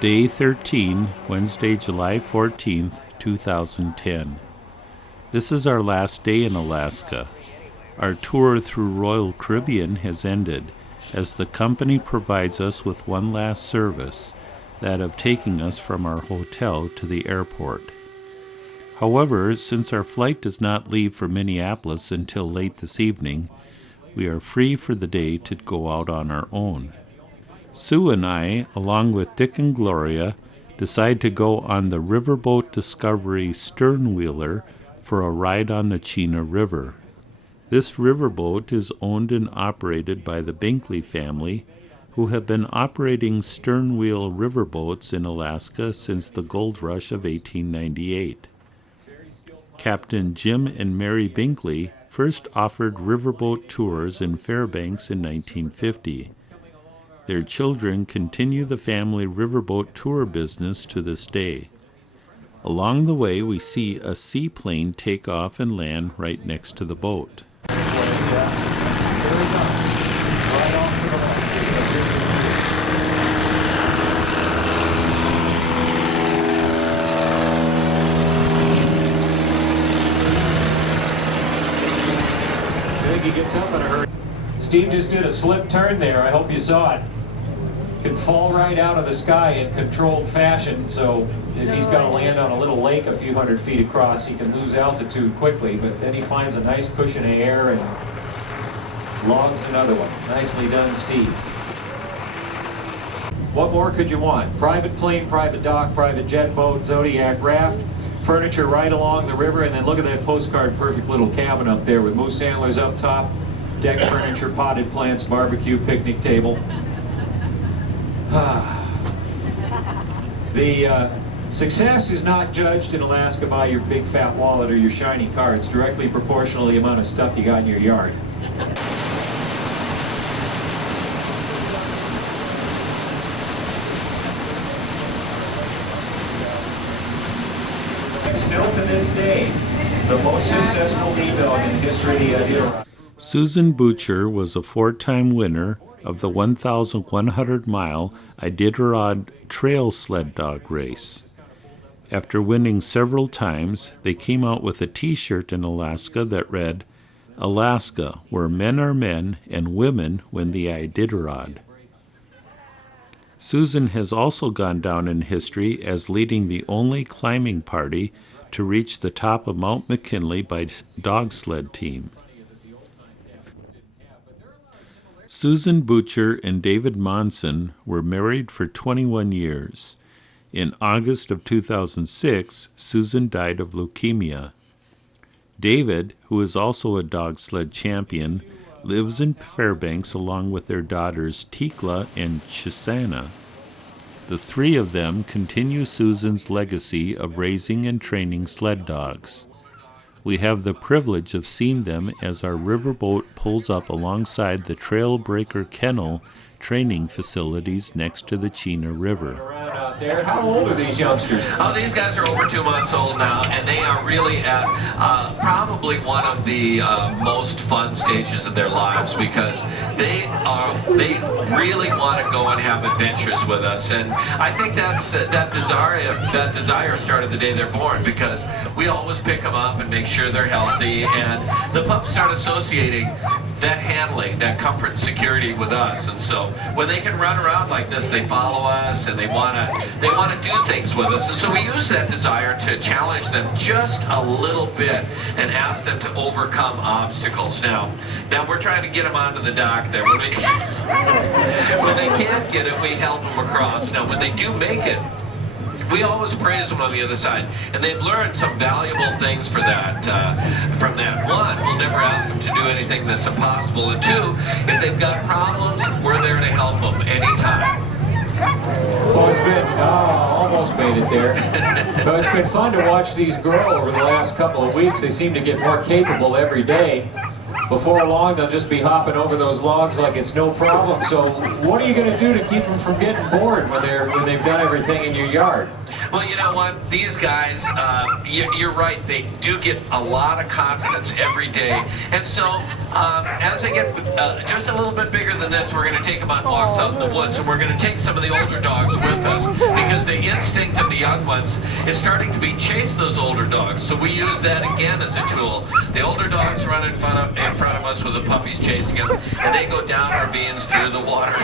Day 13, Wednesday, July 14th, 2010. This is our last day in Alaska. Our tour through Royal Caribbean has ended, as the company provides us with one last service, that of taking us from our hotel to the airport. However, since our flight does not leave for Minneapolis until late this evening, we are free for the day to go out on our own. Sue and I, along with Dick and Gloria, decide to go on the Riverboat Discovery sternwheeler for a ride on the Chena River. This riverboat is owned and operated by the Binkley family, who have been operating sternwheel riverboats in Alaska since the gold rush of 1898. Captain Jim and Mary Binkley first offered riverboat tours in Fairbanks in 1950. Their children continue the family riverboat tour business to this day. Along the way, we see a seaplane take off and land right next to the boat. He gets up in a hurry. Steve just did a slip turn there. I hope you saw it. Can fall right out of the sky in controlled fashion, so if he's got to land on a little lake a few hundred feet across, he can lose altitude quickly, but then he finds a nice cushion of air and logs another one. Nicely done, Steve. What more could you want? Private plane, private dock, private jet boat, Zodiac raft, furniture right along the river, and then look at that postcard perfect little cabin up there with moose antlers up top, deck furniture, potted plants, barbecue, picnic table. The success is not judged in Alaska by your big fat wallet or your shiny car. It's directly proportional to the amount of stuff you got in your yard. Still to this day, the most successful lead dog in the history of the Iditarod. Susan Butcher was a four-time winner of the 1,100-mile Iditarod trail sled dog race. After winning several times, they came out with a t-shirt in Alaska that read, "Alaska, where men are men and women win the Iditarod." Susan has also gone down in history as leading the only climbing party to reach the top of Mount McKinley by dog sled team. Susan Butcher and David Monson were married for 21 years. In August of 2006, Susan died of leukemia. David, who is also a dog sled champion, lives in Fairbanks along with their daughters Tikla and Chesana. The three of them continue Susan's legacy of raising and training sled dogs. We have the privilege of seeing them as our riverboat pulls up alongside the Trailbreaker Kennel training facilities next to the Chena River. There. How old are these youngsters? Oh, these guys are over 2 months old now, and they are really at probably one of the most fun stages of their lives, because they really want to go and have adventures with us, and I think that desire started the day they're born, because we always pick them up and make sure they're healthy, and the pups start associating that handling, that comfort and security with us, and so when they can run around like this, they follow us and they want to do things with us, and so we use that desire to challenge them just a little bit and ask them to overcome obstacles. Now we're trying to get them onto the dock there. When they can't get it, we help them across. Now when they do make it, we always praise them on the other side, and they've learned some valuable things from that. One, we'll never ask them to do anything that's impossible, and two, if they've got problems, we're there to help them anytime. Well, it's been, almost made it there. But it's been fun to watch these grow over the last couple of weeks. They seem to get more capable every day. Before long, they'll just be hopping over those logs like it's no problem. So what are you going to do to keep them from getting bored when they've done everything in your yard? Well, you know what? These guys, you're right. They do get a lot of confidence every day. And so, as they get just a little bit bigger than this, we're going to take them on walks out in the woods, and we're going to take some of the older dogs with us because the instinct of the young ones is starting to be chase those older dogs. So we use that again as a tool. The older dogs run in front of us with the puppies chasing them, and they go down ravines through the water,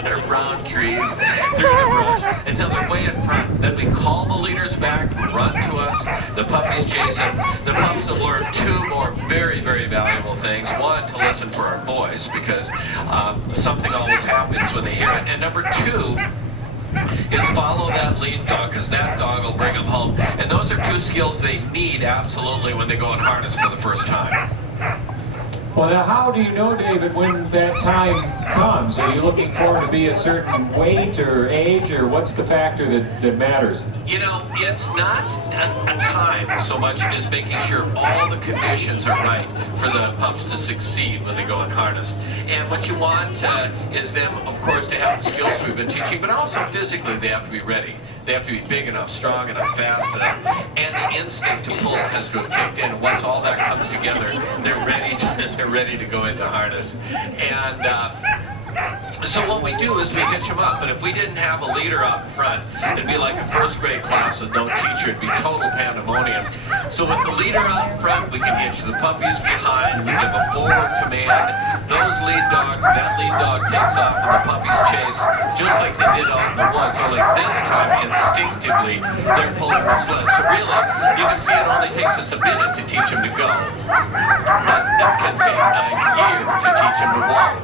around trees, through the brush, until they're way in front. Then we call the leaders back, run to us, the puppies chase them. The pups have learned two more very, very valuable things. One, to listen for our voice, because something always happens when they hear it. And number two, is follow that lead dog, because that dog will bring them home. And those are two skills they need absolutely when they go in harness for the first time. Well, now, how do you know, David, when that time comes? Are you looking for him to be a certain weight or age, or what's the factor that matters? You know, it's not a time so much as making sure all the conditions are right for the pups to succeed when they go in harness. And what you want is them, of course, to have the skills we've been teaching, but also physically they have to be ready. They have to be big enough, strong enough, fast enough, and the instinct to pull has to have kicked in. Once all that comes together, they're ready to go into harness. And so what we do is we hitch them up, and if we didn't have a leader out in front, it'd be like a first grade class with no teacher. It'd be total pandemonium. So with the leader out in front, we can hitch the puppies behind, we give a forward command. Those lead dogs, that lead dog takes off and the puppies chase, just like they did out in the woods, only this time instinctively they're pulling the sled. So really, you can see it only takes us a minute to teach them to go, but it can take a year to teach them to walk.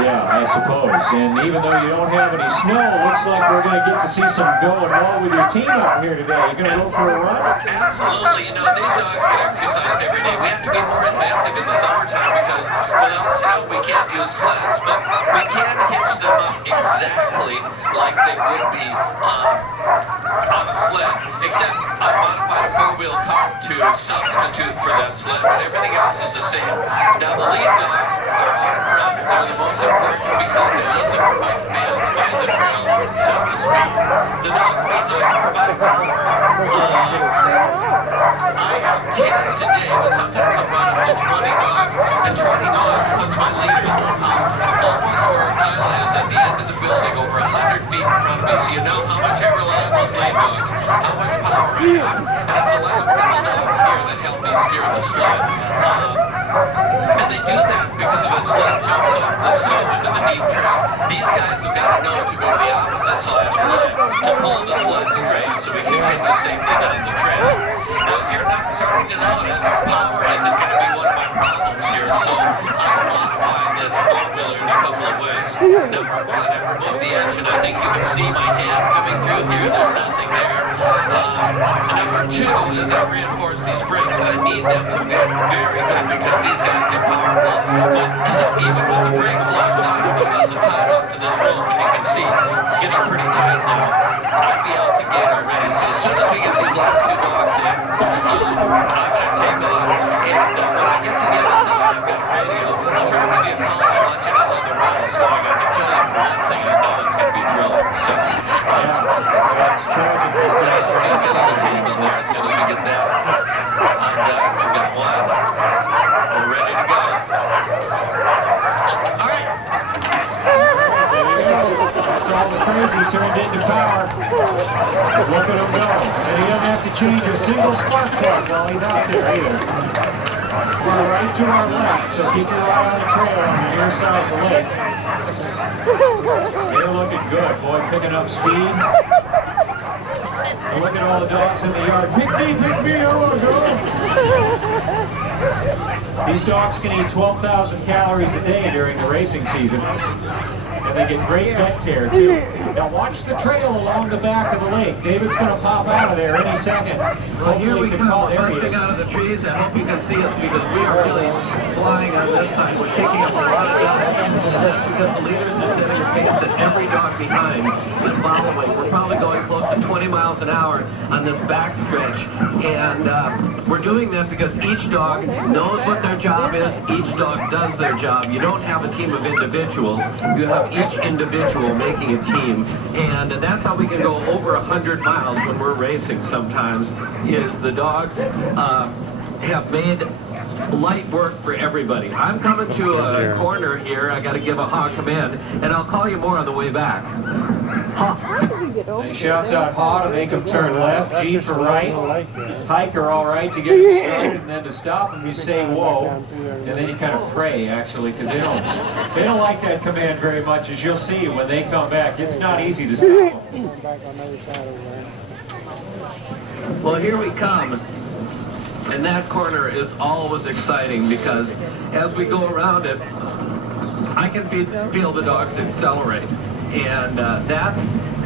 Yeah, I suppose. And even though you don't have any snow, it looks like we're going to get to see some going well with your team out here today. You going to go for a run? Absolutely. You know, these dogs get exercised every day. We have to be more inventive in the summertime because without snow we can't use sleds, but we can hitch them up exactly like they would be on a sled, except I've modified a four-wheel cart to substitute for that sled, but everything else is the same. Now, the lead dogs are out front. They're the most important because they listen for my commands, find the trail, set the speed. The dogs behind provide power. I have 10 today, but sometimes I'll run up to 20 dogs, and 20 dogs puts my leaders almost where Kyle is at the end of the building, over 100 feet in front of me. So you know how much I rely on those lead dogs, how much power I have. And it's the last couple dogs here that help me steer the sled. And they do that because if a sled jumps off the snow into the deep trail, these guys have got to know to go to the opposite side of the line to pull the sled straight so we continue safely down the trail. Now, if you're not starting to notice, power isn't going to be one of my problems here, so I've modified this four-wheeler in a couple of ways. Number one, I've removed the engine. I think you can see my hand coming through here. There's nothing there. Number two is I've reinforced these brakes, and I need them to fit very good because these guys get powerful. But even with the brakes locked on, if I wasn't tied up to this rope, and you can see it's getting pretty tight now, I'd be out the gate already. So as soon as we get these last two dogs in, I'm going to take off. And when I get to the other side, I've got a radio. I'll try to give you a call and let you know how the round's going. I can tell you for one thing, I know it's going to be thrilling. So, That's tragic. These guys see a bit on the table now as soon as we get that undone. We've got one. We're ready to go. All right. That's all the crazy turned into power. Look at him go. And he doesn't have to change a single spark plug while he's out there either. We're right to our left, so keep your eye on the trail on the near side of the lake. They're looking good, boy, picking up speed. Look at all the dogs in the yard. Pick me, I want to go. These dogs can eat 12,000 calories a day during the racing season. And they get great vet care, too. Now watch the trail along the back of the lake. David's going to pop out of there any second. Hopefully he can call. There he is. Out of the trees. I hope you can see us because we are really flying on this time. We're kicking up a lot of dogs because the leaders are setting pace that every dog behind is following. We're probably going close to 20 miles an hour on this back stretch. And we're doing this because each dog knows what their job is. Each dog does their job. You don't have a team of individuals. You have each individual making a team. And that's how we can go over 100 miles when we're racing sometimes, is the dogs have made light work for everybody. I'm coming to a corner here. I got to give a haw command, and I'll call you more on the way back. He shouts out haw to make him turn left, G for right, hiker all right to get him started, and then to stop him you say whoa, and then you kind of pray actually, because they don't like that command very much, as you'll see when they come back. It's not easy to stop them. Well, here we come. And that corner is always exciting because as we go around it, I can feel the dogs accelerate. And that's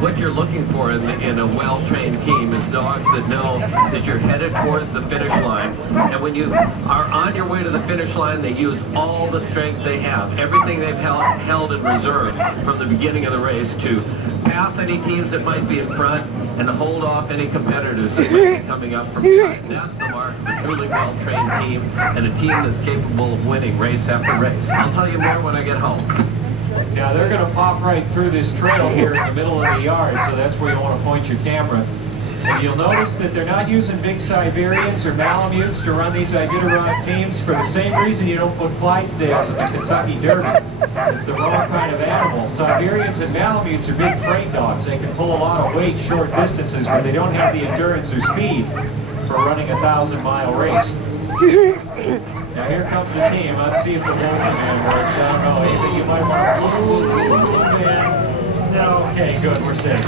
what you're looking for in a well-trained team, is dogs that know that you're headed towards the finish line. And when you are on your way to the finish line, they use all the strength they have, everything they've held in reserve from the beginning of the race to pass any teams that might be in front and to hold off any competitors that might be coming up from behind. That's the mark of a truly well-trained team and a team that's capable of winning race after race. I'll tell you more when I get home. Now they're going to pop right through this trail here in the middle of the yard, so that's where you want to point your camera. And you'll notice that they're not using big Siberians or Malamutes to run these Iditarod teams for the same reason you don't put Clydesdales in the Kentucky Derby. It's the wrong kind of animal. Siberians and Malamutes are big freight dogs. They can pull a lot of weight short distances, but they don't have the endurance or speed for running a 1,000-mile race. Now here comes the team. Let's see if the bull command works. I don't know. Anything you might want to command? No. Okay, good. We're safe.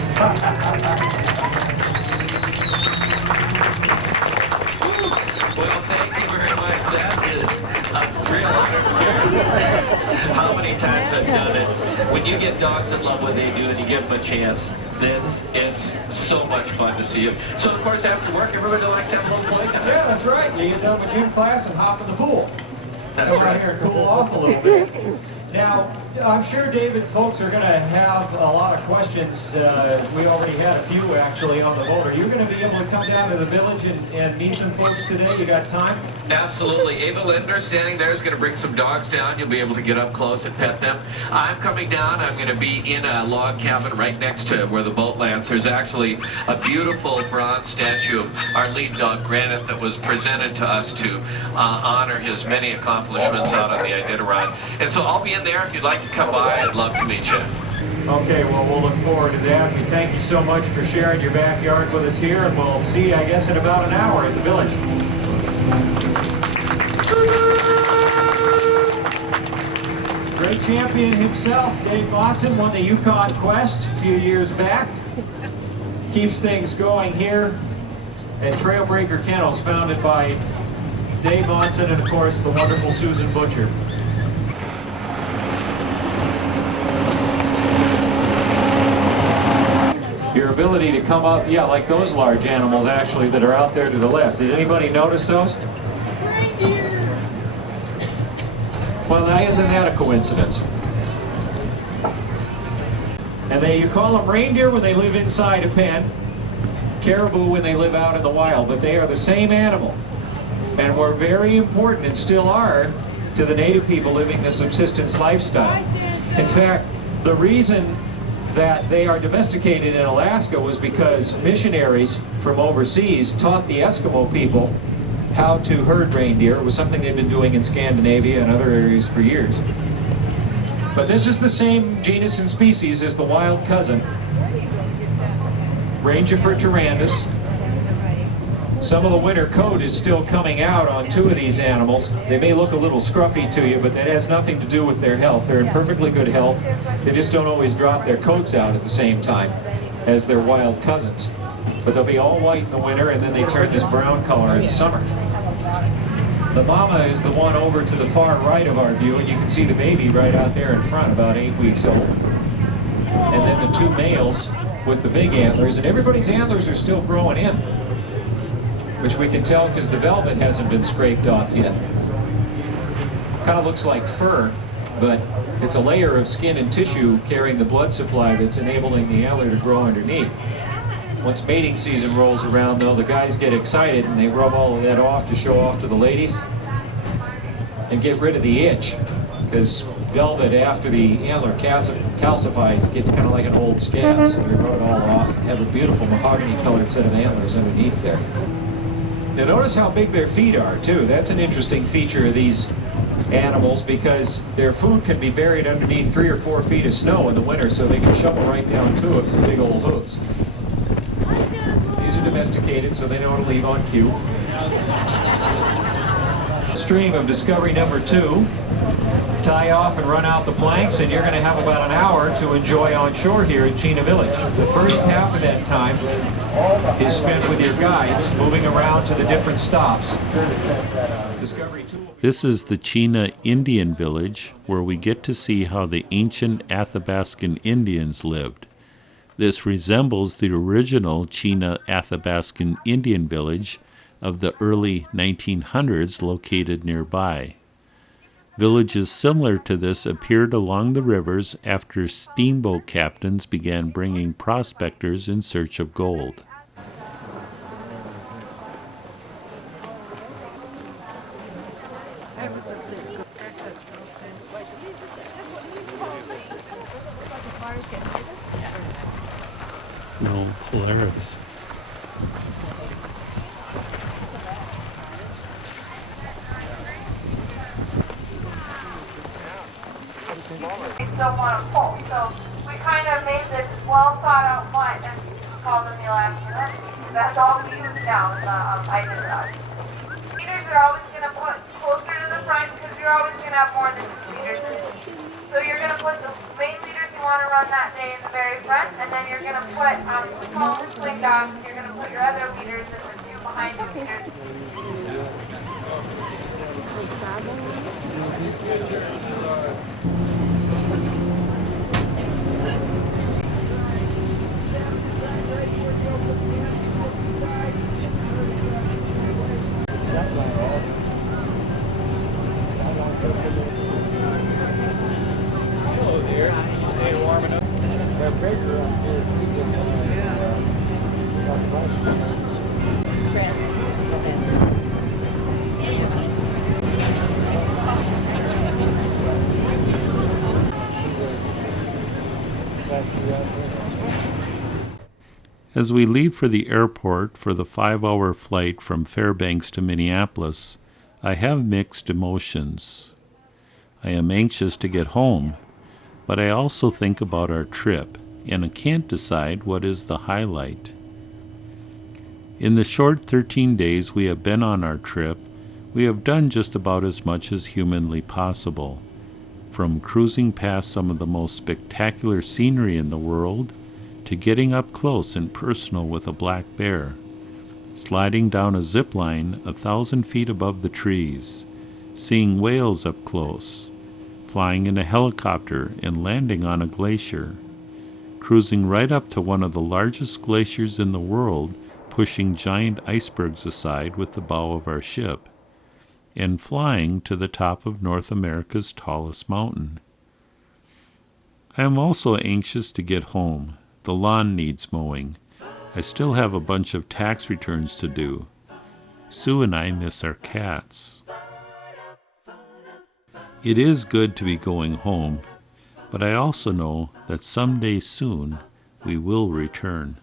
Well, thank you very much. That is a real honor. How many times I've done it. When you get dogs that love what they do and you give them a chance, it's so much fun to see them. So, of course, after work, everybody likes to have a little playtime. Yeah, that's right. You get done with gym class and hop in the pool. That's Come out right. here and cool off a little bit. Now, I'm sure, David, folks are going to have a lot of questions. We already had a few, actually, on the boat. Are you going to be able to come down to the village and meet some folks today? You got time? Absolutely. Ava Linder standing there is going to bring some dogs down. You'll be able to get up close and pet them. I'm coming down. I'm going to be in a log cabin right next to where the boat lands. There's actually a beautiful bronze statue of our lead dog, Granite, that was presented to us to honor his many accomplishments out on the Iditarod. And so I'll be in there. If you'd like to come by, I'd love to meet you. Okay, well, we'll look forward to that. We thank you so much for sharing your backyard with us here, and we'll see you, I guess, in about an hour at the village. Great champion himself, Dave Monson, won the Yukon Quest a few years back. Keeps things going here at Trailbreaker Kennels, founded by Dave Monson and, of course, the wonderful Susan Butcher. Your ability to come up, yeah, like those large animals actually that are out there to the left. Did anybody notice those? Reindeer. Well, now isn't that a coincidence? And you call them reindeer when they live inside a pen, caribou when they live out in the wild, but they are the same animal. And were very important, and still are, to the native people living the subsistence lifestyle. In fact, the reason that they are domesticated in Alaska was because missionaries from overseas taught the Eskimo people how to herd reindeer. It was something they've been doing in Scandinavia and other areas for years. But this is the same genus and species as the wild cousin, Rangifer tarandus. Some of the winter coat is still coming out on two of these animals. They may look a little scruffy to you, but that has nothing to do with their health. They're in perfectly good health. They just don't always drop their coats out at the same time as their wild cousins. But they'll be all white in the winter, and then they turn this brown color in the summer. The mama is the one over to the far right of our view, and you can see the baby right out there in front, about 8 weeks old. And then the two males with the big antlers, and everybody's antlers are still growing in, which we can tell because the velvet hasn't been scraped off yet. Kind of looks like fur. but it's a layer of skin and tissue carrying the blood supply that's enabling the antler to grow underneath. Once mating season rolls around, though, the guys get excited and they rub all of that off to show off to the ladies and get rid of the itch, because velvet, after the antler calcifies, gets kind of like an old scab, so they rub it all off and have a beautiful mahogany-colored set of antlers underneath there. Now notice how big their feet are, too. That's an interesting feature of these animals, because their food can be buried underneath 3 or 4 feet of snow in the winter, so they can shovel right down to it with big old hooves. These are domesticated, so they know to leave on cue. Stream of discovery number 2. Tie off and run out the planks, and you're going to have about an hour to enjoy on shore here at Chena Village. The first half of that time is spent with your guides, moving around to the different stops. Discovery 2. This is the Chena Indian village, where we get to see how the ancient Athabascan Indians lived. This resembles the original Chena Athabascan Indian village of the early 1900s located nearby. Villages similar to this appeared along the rivers after steamboat captains began bringing prospectors in search of gold. It's an old Polaris. We still want to pull, so we kind of made this well thought out one and called them the Alaskan Indian. That's all we use now in the Iditarod. Leaders are always going to put closer to the front because you're always going to have more than 2 leaders in the team. So you're going to put the main leaders you want to run that day in the very front, and then you're going to put, we call them swing dogs, you're going to put your other leaders in the 2 behind the leaders. Hello dear, can you stay warm enough? They're bigger up here. As we leave for the airport for the 5-hour flight from Fairbanks to Minneapolis, I have mixed emotions. I am anxious to get home, but I also think about our trip, and I can't decide what is the highlight. In the short 13 days we have been on our trip, we have done just about as much as humanly possible, from cruising past some of the most spectacular scenery in the world, to getting up close and personal with a black bear, sliding down a zip line 1,000 feet above the trees, seeing whales up close, flying in a helicopter and landing on a glacier, cruising right up to one of the largest glaciers in the world, pushing giant icebergs aside with the bow of our ship, and flying to the top of North America's tallest mountain. I am also anxious to get home. The lawn needs mowing. I still have a bunch of tax returns to do. Sue and I miss our cats. It is good to be going home, but I also know that someday soon we will return.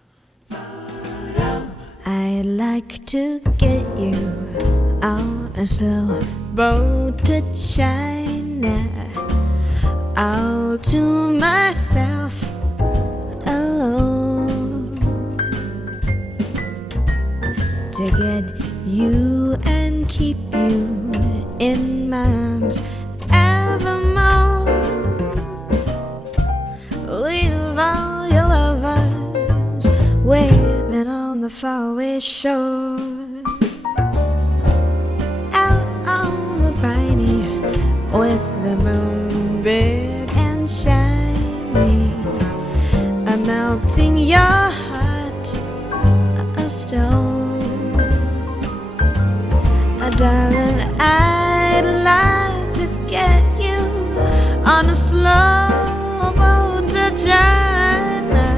I'd like to get you on a slow boat to China, all to myself alone, to get you and keep you in my arms evermore. Leave all your lovers waiting on the faraway shore, out on the briny with the moon big and shiny, melting your heart of stone. Darling, I'd like to get you on a slow boat to China,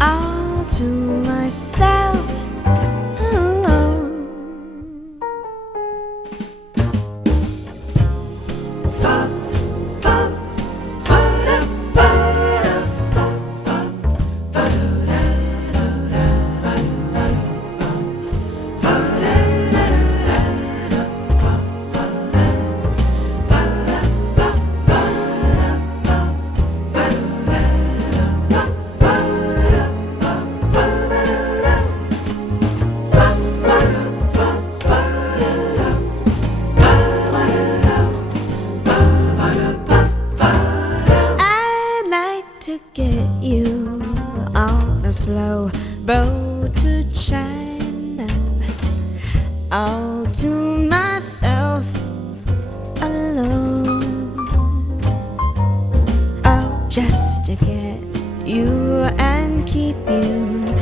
all to myself alone. I'd like to get you on a slow boat to China, all to myself alone. Oh, just to get you and keep you